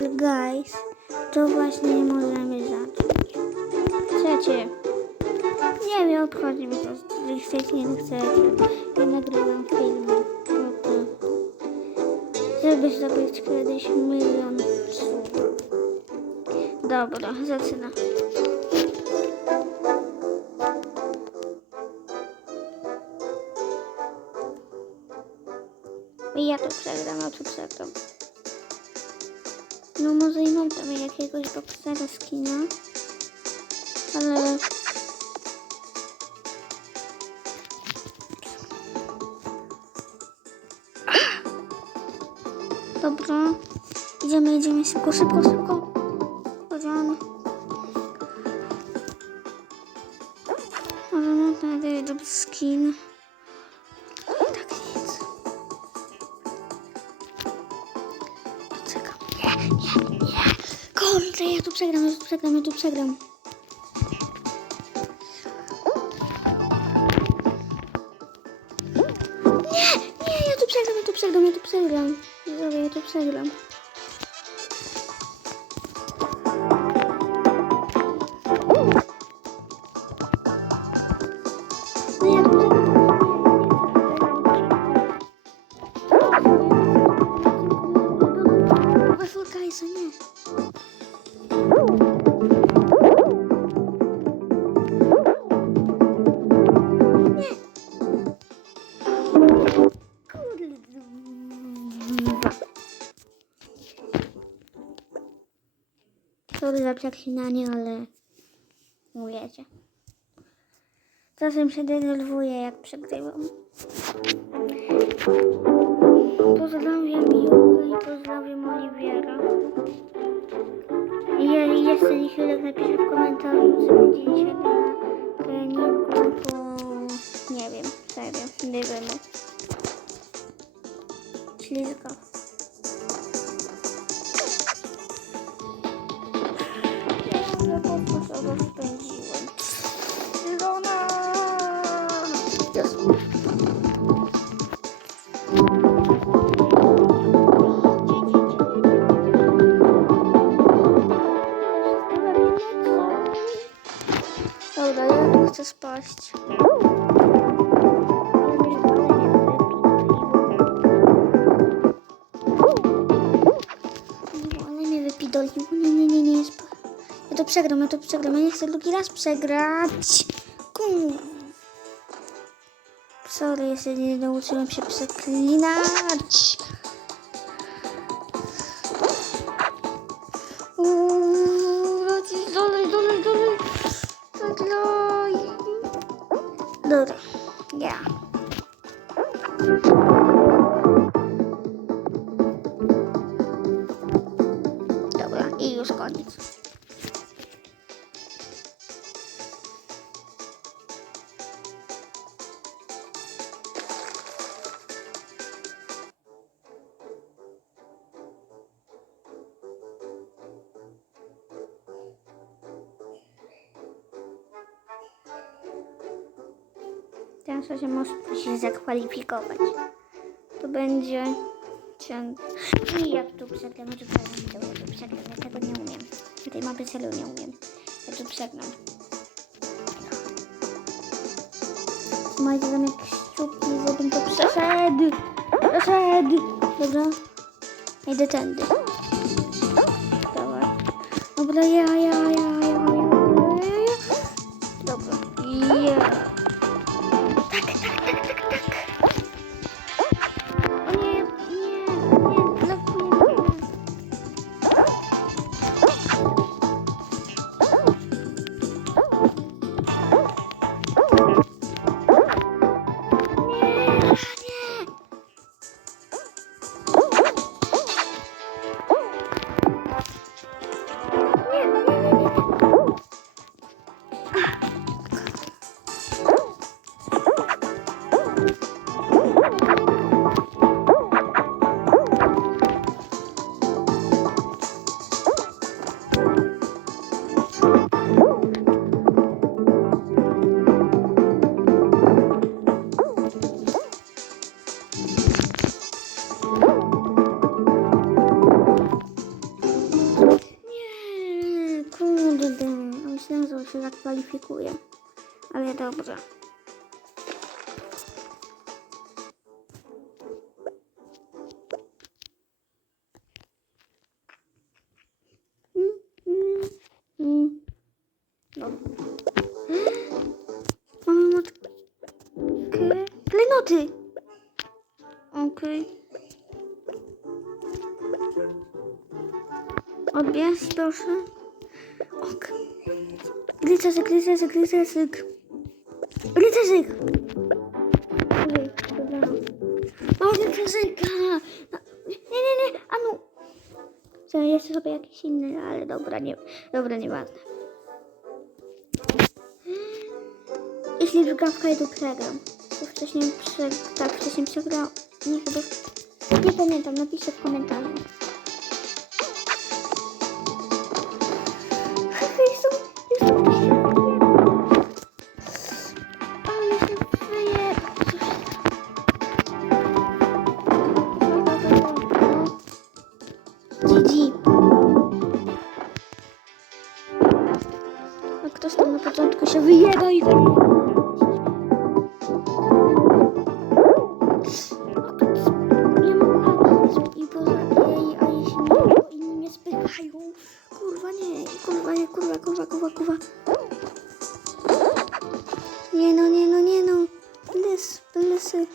Guys, to właśnie nie możemy zacząć. Chcecie? Nie wiem, obchodzi mi to. Czy chcecie, nie chcecie. Ja nagrywam filmy. Żeby zdobyć kiedyś milion słów. Dobra, zaczynam. I ja to przegram, a tu przegram. No może i mam tam jakiegoś boksera skina. Ale... Dobra. Idziemy, idziemy szybko, szybko, szybko. Chodzimy. Możemy znaleźć dobry skin. Kurde, ja tu przegram, ja tu przegram, ja tu przegram. Nie, nie, ja tu przegram, ja tu przegram, ja tu przegram. Widzowie, ja tu przegram. No ja tu przegram. Przeklinanie, ale mówicie. Czasem się denerwuję, jak przegrywam. Pozdrawiam Julkę i pozdrawiam Oliwiera. I je- jeszcze Julek napisze w komentarzu, czy będzie na treningu, bo nie wiem, serio, nie wiemy. Ślizga. Dobra, ja tu chcę spaść. Wypidoliło. Nie, nie, nie, nie. Ja to przegram, ja to przegram. Ja nie chcę drugi raz przegrać. Kur... Sorry, jeszcze nie nauczyłem się przeklinać. のだ。W tym czasie można się zakwalifikować. To będzie... Nie, ja tu przegram, tu przegram, tu przegram, ja tego nie umiem. Tej mapy celu nie umiem. Ja tu przegram. Moje tam jak szczupki, żebym to przeszedł. Przeszedł. Dobra. Idę tędy. Dobra. Dobra, ja, ja, ja, ja, ja, ja, ja. Dobra. Yeah. tık tık tık tık tık. Odbierz, proszę. Ok. Glicerzyk! Ojej, dobra. Mam glicerzyka! No, Nie, nie, nie, Anu! Chcę jeszcze sobie jakiś inny, ale dobra, nie, dobra, nieważne. Jeśli wygram w Kajdu, przegram. Bo wcześniej prze... tak, wcześniej przegrał. Nie chyba. Nie pamiętam, napiszę w komentarzu. GG. A ktoś tam na początku się wyjeba i... Nie mogę i poza jej, a jeśli nie, to inni mnie spychają. Kurwa nie, kurwa nie, kurwa, kurwa, kurwa, kurwa. Nie no, nie no, nie no. Ples, plesy.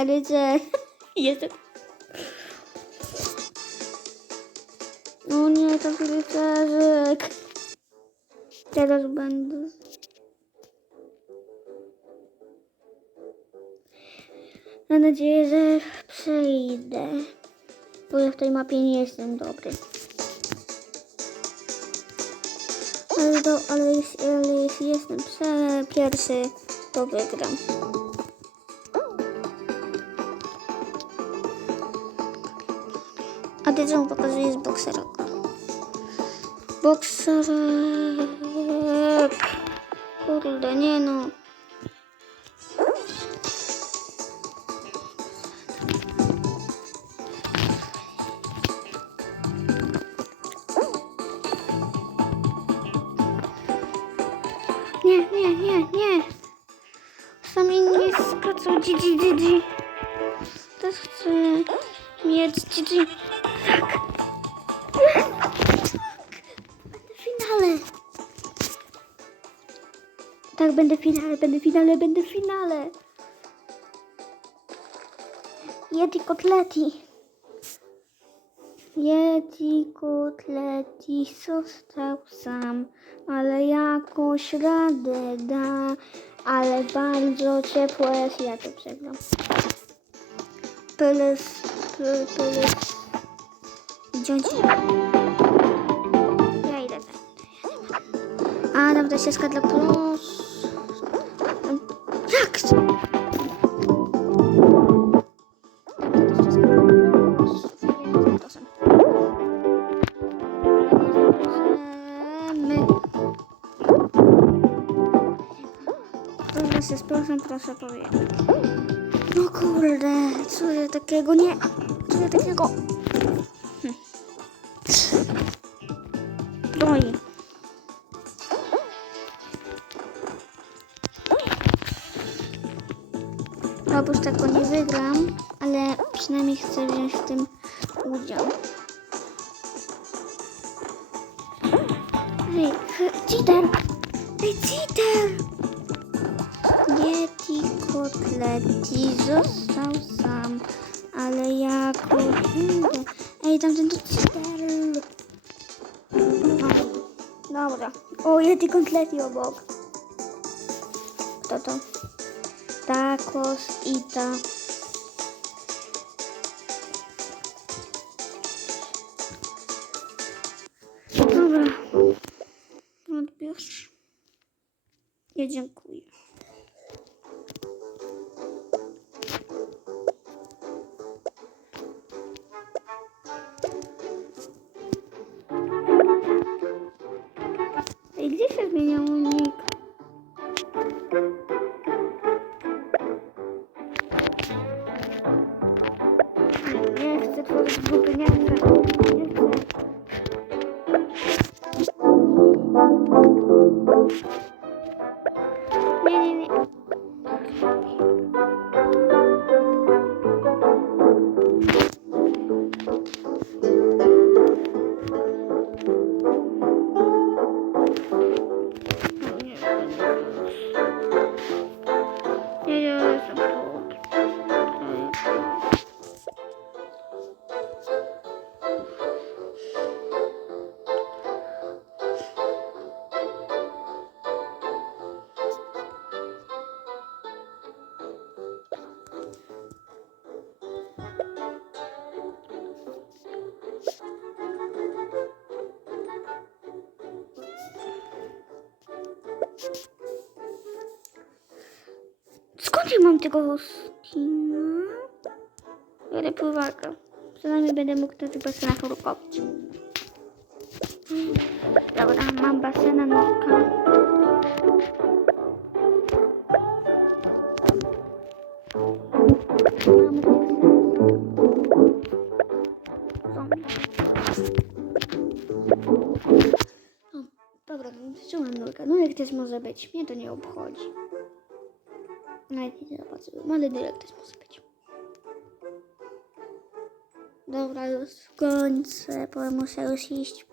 Ale że... Jestem... No nie, to glicerzyk. Teraz będę... Mam nadzieję, że przejdę. Bo ja w tej mapie nie jestem dobry. Ale, do, ale, jeśli, ale jestem prze, pierwszy, to wygram. A ty czemu pokazujesz bokserek? Bokserek. Kurde, nie no. Nie, nie, nie, nie. Sami nie skaczą. Gigi, Gigi. Też chcę mieć Gigi. Będę w finale, będę w finale, będę w finale. Yeti kotleti. Yeti kotleti został sam, ale jakoś radę da, ale bardzo ciepło jest, ja to przegram. Pyles, py- pyles. Ja idę tak. Adam, to ścieżka dla plus. Proszę się z prosem, proszę powiedzieć. No kurde, co ja takiego nie... Co ja takiego... Hm. No i... Tego nie wygram, ale przynajmniej chcę wziąć w tym udział. Ej, ch- cheater! Ej, cheater! Yeti kotleti został sam, ale jakoś... Ej, tamten to! No, Dobra. O, Yeti kotleti obok. Kto to? Tacos i ta. Dobra. Odbierz. Ja dziękuję. Skąd mam tego skina? Biorę pływarkę. Przynajmniej będę mógł też w basenach nurkować. Dobra, mam basena nurka. Mam zombie. O, dobra, no wyczułam nurka. No jak też może być, mnie to nie obchodzi. Nawet nie zobaczyłem, ale dylek też może być. Dobra, już kończę, bo muszę już iść